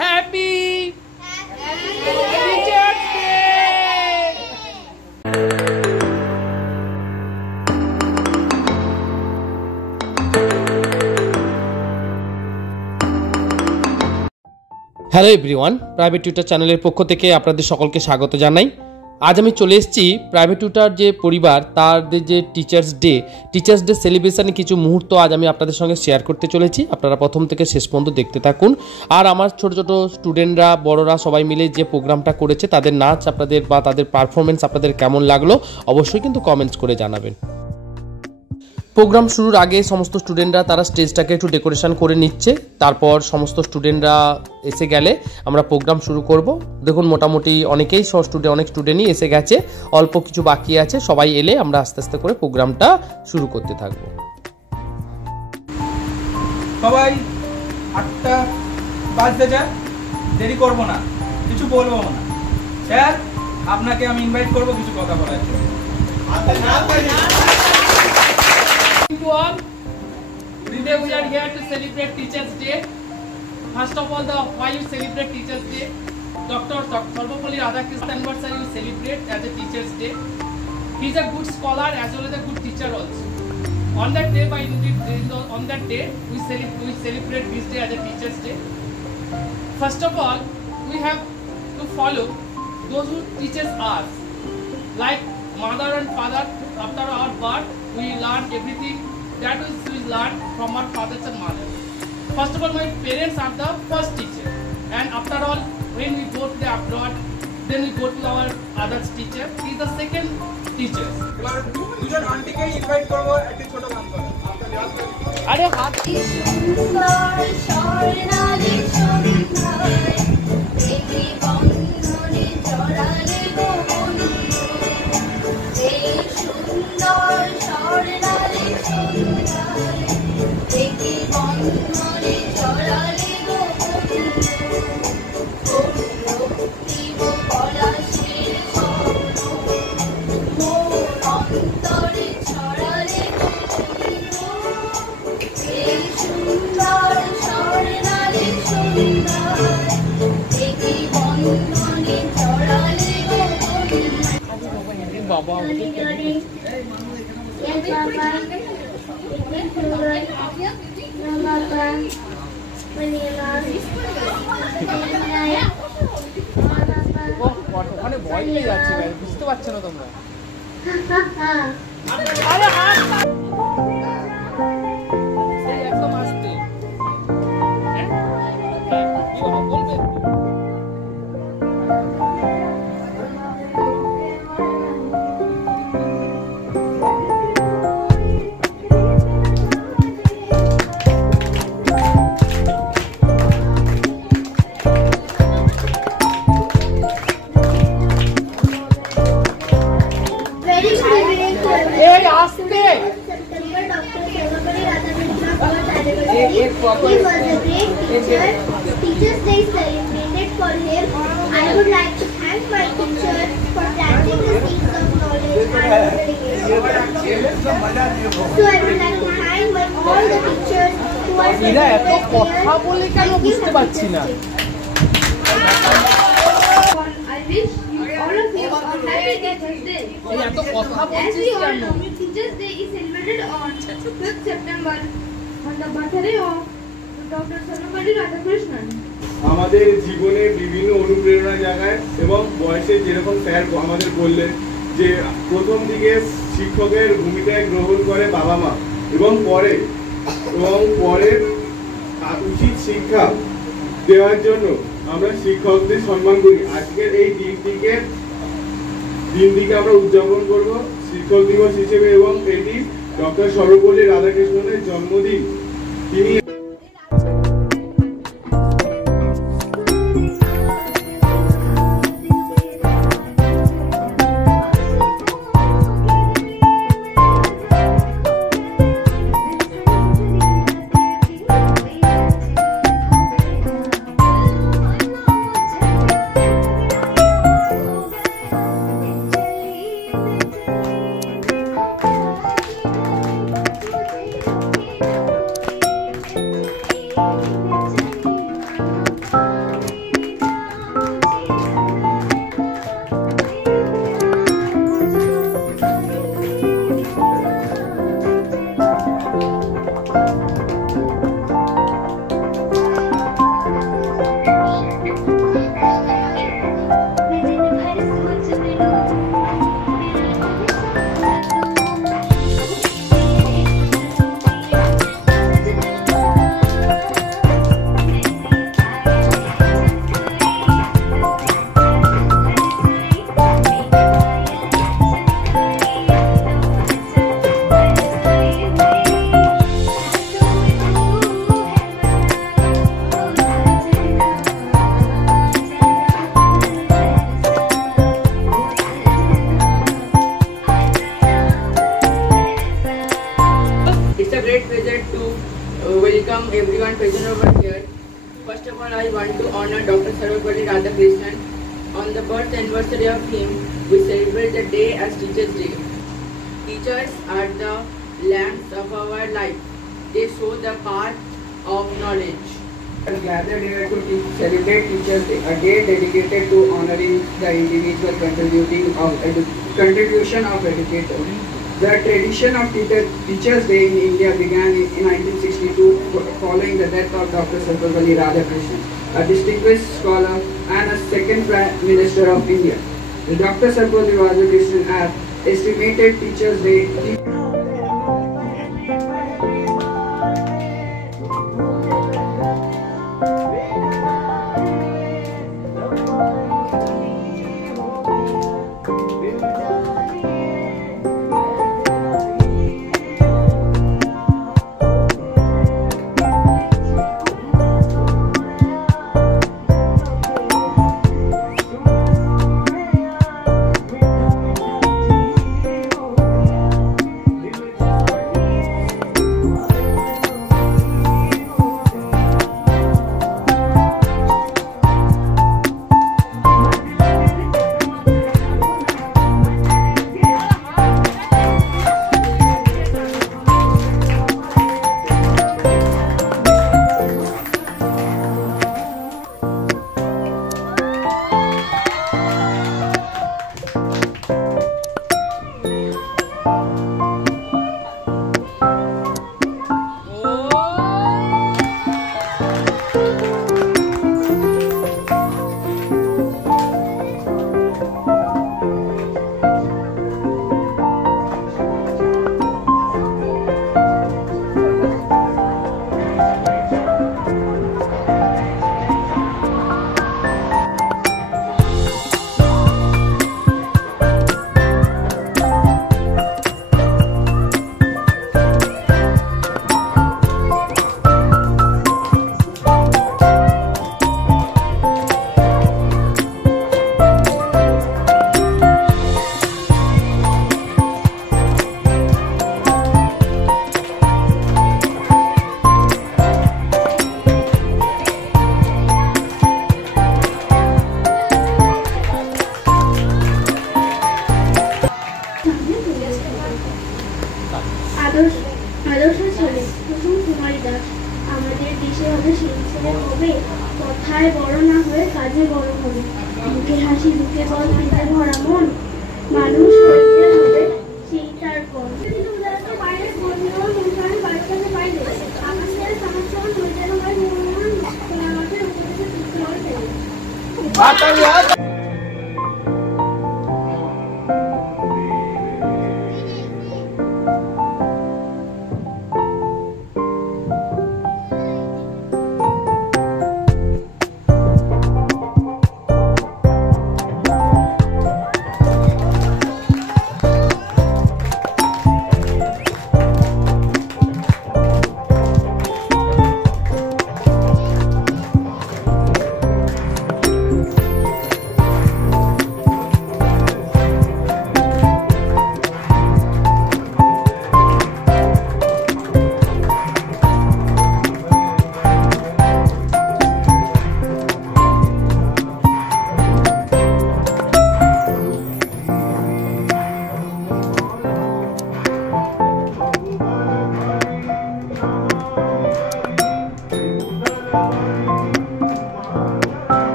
Happy teachers day. Hello everyone, private tutor চ্যানেলের পক্ষ থেকে আপনাদের সকলকে স্বাগত জানাই। আজ আমি চলে এসেছি প্রাইভেট টিউটর যে পরিবার তাদের যে টিচার্স ডে সেলিব্রেশনে কিছু মুহূর্ত আজ আমি আপনাদের সঙ্গে শেয়ার করতে চলেছি। আপনারা প্রথম থেকে শেষ পর্যন্ত দেখতে থাকুন। আর আমার ছোট ছোট স্টুডেন্টরা, বড়রা সবাই মিলে যে প্রোগ্রামটা করেছে তাদের নাচ আপনাদের বা তাদের পারফরমেন্স আপনাদের কেমন লাগলো অবশ্যই কিন্তু কমেন্টস করে জানাবেন। প্রোগ্রাম শুরুর আগে সমস্ত স্টুডেন্টরা তারা স্টেজটাকে একটু ডেকোরেশন করে নিচ্ছে। তারপর সমস্ত স্টুডেন্টরা এসে গেলে আমরা প্রোগ্রাম শুরু করব। দেখুন মোটামুটি অনেক স্টুডেন্টই এসে গেছে, অল্প কিছু বাকি আছে। সবাই এলে আমরা আস্তে আস্তে করে প্রোগ্রামটা শুরু করতে থাকবো। সবাই 8টা বাজতে যায়, দেরি করব না, কিছু বলবো না। স্যার আপনাকে আমি ইনভাইট করব কিছু কথা বলার জন্য। Today we are here to celebrate Teachers Day. First of all, why you celebrate Teachers Day? Dr. Sarvapalli Radhakrishnan anniversary you celebrate as a Teachers Day. He is a good scholar as well as a good teacher also. On that day, we celebrate this day as a Teachers Day. First of all, we have to follow those who teaches us, like mother and father. After our birth, we learn everything that we learn from our fathers and mothers. First of all, my parents are the first teacher, and after all, when we go to the abroad, then we go to our other teacher. He is the second teacher. দুজন আন্টিকে ইনভাইট করব একটি ছোট গান করে। আরে হাত সুন্দর স্বর্ণালী সন্ধ্যায় দেখি বন্ধনে জড়ালে গো বন্ধু, এই সুন্দর স্বর্ণালী সন্ধ্যায় দেখি বন্ধনে জড়ালে গো বন্ধু, ভক্তিব পলাশের স্বপ্ন মোর অন্তরে ছড়ালে গো বন্ধু, এই সুন্দর স্বর্ণালী সন্ধ্যায় দেখি বন্ধনে জড়ালে গো বন্ধু। বাবা ওখানে ভয় পেয়ে যাচ্ছে, বুঝতে পারছো না তোমরা? আরে সেই একদম আসতে বলবে। Teachers Day celebrated for him. I would like to thank my teacher for planting the seeds of knowledge and dedication. So I would like to thank all the teachers who are celebrated here. I wish all of you a happy Teachers Day. As we all know, Teachers Day is celebrated on 5th September on the birthday of Dr. Sarvapalli Radhakrishnan. আমাদের জীবনে বিভিন্ন অনুপ্রেরণা জাগায় এবং বয়সে যেরকম স্যার আমাদের বললেন যে প্রথম দিকে শিক্ষকের ভূমিকায় গ্রহণ করে বাবা মা এবং পরে উচিত শিক্ষা দেওয়ার জন্য আমরা শিক্ষকদের সম্মান করি। আজকের এই দিনটিকে আমরা উদযাপন করব শিক্ষক দিবস হিসেবে এবং এটি ডক্টর সর্বপল্লী রাধাকৃষ্ণনের জন্মদিন। তিনি I want to honor Dr. Sarvapalli Radhakrishnan. On the birth anniversary of him, we celebrate the day as Teachers' Day. Teachers are the lamps of our life. They show the path of knowledge. We are gathered here to celebrate Teachers' Day, a day dedicated to honoring the individual contribution of educators. The tradition of Teachers' Day in India began in 1962 following the death of Dr. Sarvapalli Radhakrishnan, a distinguished scholar and a second Prime Minister of India. Dr. Sarvapalli Radhakrishnan has estimated Teachers' Day. আদর্শ ছেলে কুসুম কুমারী দাস আমাদের দেশে হবে সেই ছেলে হবে কথায় বড় না হয়ে কাজে বড় হবে মুখে হাসি বুকে বল দিতে ভরা মন মানুষ হইতে হবে সেই তার পর বাইরের বন্ধু অনুষ্ঠানে বাচ্চাদের বাইরে আমাদের সমাজসেবা হইতে হবে মন আমাদের উপদেশে